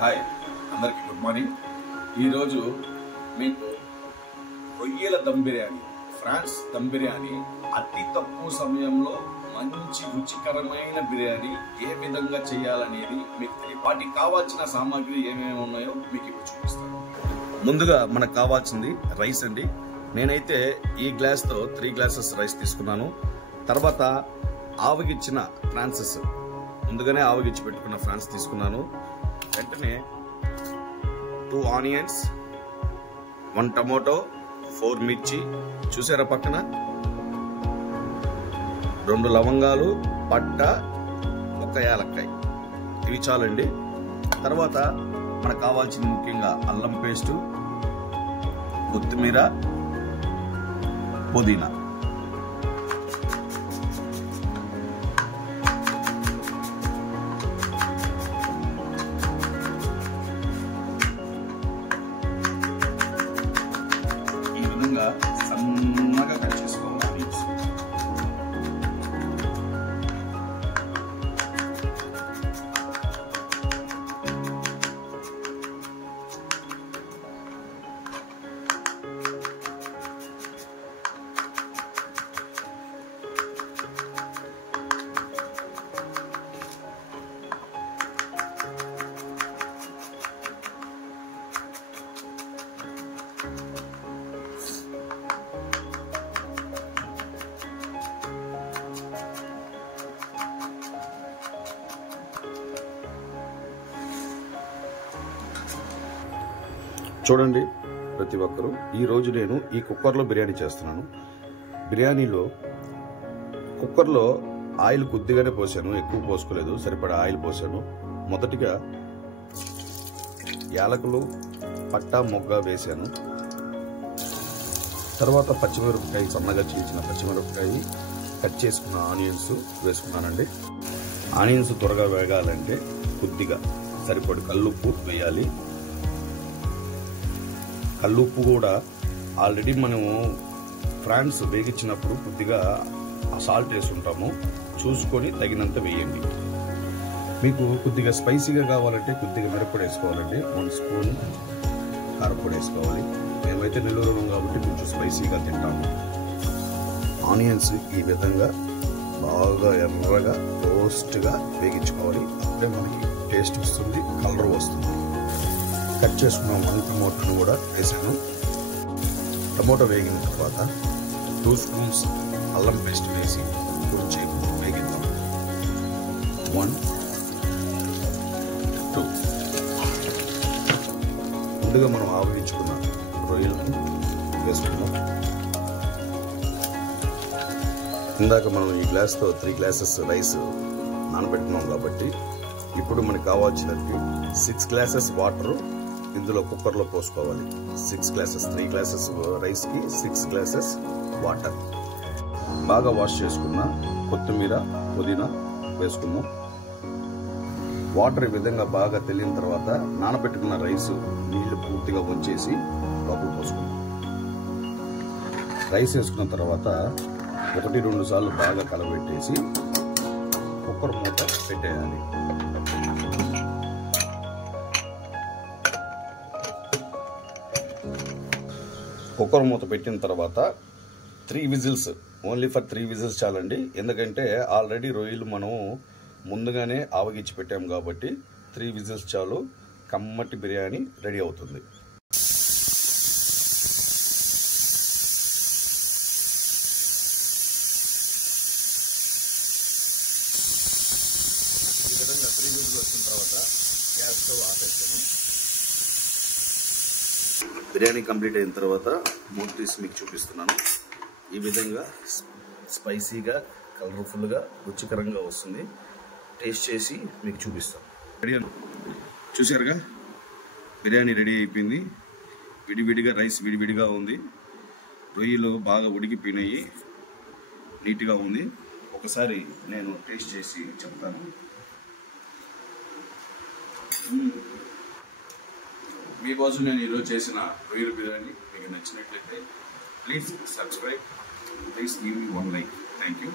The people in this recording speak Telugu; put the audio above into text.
హాయ్ అందరికీ గుడ్ మార్నింగ్. ఈరోజు మీకు రొయ్యల దమ్ బిర్యానీ, ఫ్రాన్స్ దమ్ బిర్యానీ అతి తక్కువ సమయంలో మంచి రుచికరమైన బిర్యానీ ఏ విధంగా చేయాలనేది మీకు వాటికి కావాల్సిన సామాగ్రి ఏమేమి ఉన్నాయో మీకు ఇప్పుడు చూపిస్తాను. ముందుగా మనకు కావాల్సింది రైస్ అండి. నేనైతే ఈ గ్లాస్తో 3 గ్లాసెస్ రైస్ తీసుకున్నాను. తర్వాత ఆవగిచ్చిన ఫ్రాన్సెస్, ముందుగానే ఆవగిచ్చి పెట్టుకున్న ఫ్రాన్స్ తీసుకున్నాను. వెంటనే 2 ఆనియన్స్, 1 టమోటో, 4 మిర్చి చూసారా పక్కన, 2 లవంగాలు, పట్ట, 1 యాలక్కాయ, ఇవి చాలండి. తర్వాత మనకు కావాల్సింది ముఖ్యంగా అల్లం పేస్టు, కొత్తిమీర, పుదీనా. ఈ విధంగా సన్నగా కట్ చేసుకోవాలి. చూడండి ప్రతి ఒక్కరూ, ఈరోజు నేను ఈ కుక్కర్లో బిర్యానీ చేస్తున్నాను. బిర్యానీలో కుక్కర్లో ఆయిల్ కొద్దిగానే పోసాను, ఎక్కువ పోసుకోలేదు, సరిపడా ఆయిల్ పోసాను. మొదటిగా యాలకులు, పట్టా, మొగ్గ వేసాను. తర్వాత పచ్చిమిరపకాయ, సన్నగా చీల్చిన పచ్చిమిరపకాయ, కట్ చేసుకున్న ఆనియన్స్ వేసుకున్నానండి. ఆనియన్స్ త్వరగా వేగాలంటే కొద్దిగా సరిపడు కల్లుప్పు వేయాలి. కల్లుప్పు కూడా ఆల్రెడీ మనము ఫ్రాన్స్ వేగించినప్పుడు కొద్దిగా సాల్ట్ వేసి ఉంటాము, చూసుకొని తగినంత వేయండి. మీకు కొద్దిగా స్పైసీగా కావాలంటే కొద్దిగా మిరప్పొడి వేసుకోవాలండి. 1 స్పూన్ కారపొడి వేసుకోవాలి. మేమైతే నెల్లూరు కాబట్టి కొంచెం స్పైసీగా తింటాము. ఆనియన్స్ ఈ విధంగా బాగా ఎర్రగా రోస్ట్గా వేగించుకోవాలి. అప్పుడే మనకి టేస్ట్ వస్తుంది, కలర్ వస్తుంది. కట్ చేసుకున్న 1 టమోటాను కూడా వేసాను. టమోటా వేగిన తర్వాత 2 స్పూన్స్ అల్లం పేస్ట్ వేసి కొంచెం వేగిద్దాం. 1, 2. ముందుగా మనం ఆవగించుకున్న రొయ్యలను వేసుకుందాం. ఇందాక మనం ఈ గ్లాస్తో 3 గ్లాసెస్ రైస్ నానబెట్టుకున్నాం కాబట్టి ఇప్పుడు మనకు కావాల్సినట్టు 6 గ్లాసెస్ వాటర్ ఇందులో కుక్కర్లో పోసుకోవాలి. 6 గ్లాసెస్, 3 గ్లాసెస్ రైస్కి 6 గ్లాసెస్ వాటర్. బాగా వాష్ చేసుకున్న కొత్తిమీర, పుదీనా వేసుకున్నాం. వాటర్ ఈ విధంగా బాగా తెలియని తర్వాత నానబెట్టుకున్న రైస్ నీళ్లు పూర్తిగా వంచేసి లోపల పోసుకున్నాం. రైస్ వేసుకున్న తర్వాత 1-2 సార్లు బాగా కలబెట్టేసి కుక్కర్ మూత పెట్టేయాలి. కుక్కర్ మూత పెట్టిన తర్వాత 3 విజిల్స్, ఓన్లీ ఫర్ 3 విజిల్స్ చాలండి. ఎందుకంటే ఆల్రెడీ రొయ్యలు మనం ముందుగానే ఆవగిచ్చి పెట్టాము కాబట్టి 3 విజిల్స్ చాలు. కమ్మటి బిర్యానీ రెడీ అవుతుంది. ఈ విధంగా 3 విజిల్స్ వచ్చిన తర్వాత గ్యాస్ స్టవ్ ఆపేస్తాను. బిర్యానీ కంప్లీట్ అయిన తర్వాత మూడు తీసి మీకు చూపిస్తున్నాను. ఈ విధంగా స్పైసీగా, కలర్ఫుల్గా, రుచికరంగా వస్తుంది. టేస్ట్ చేసి మీకు చూపిస్తాను. రెడీ చూసారుగా, బిర్యానీ రెడీ అయిపోయింది. విడివిడిగా రైస్ విడివిడిగా ఉంది. రొయ్యలు బాగా ఉడికిపోయినాయి, నీట్గా ఉంది. ఒకసారి నేను టేస్ట్ చేసి చెప్తాను. మీకోసం నేను ఈరోజు చేసిన రొయ్యల బిర్యానీ మీకు నచ్చినట్లయితే please subscribe, please give me 1 like. Thank you.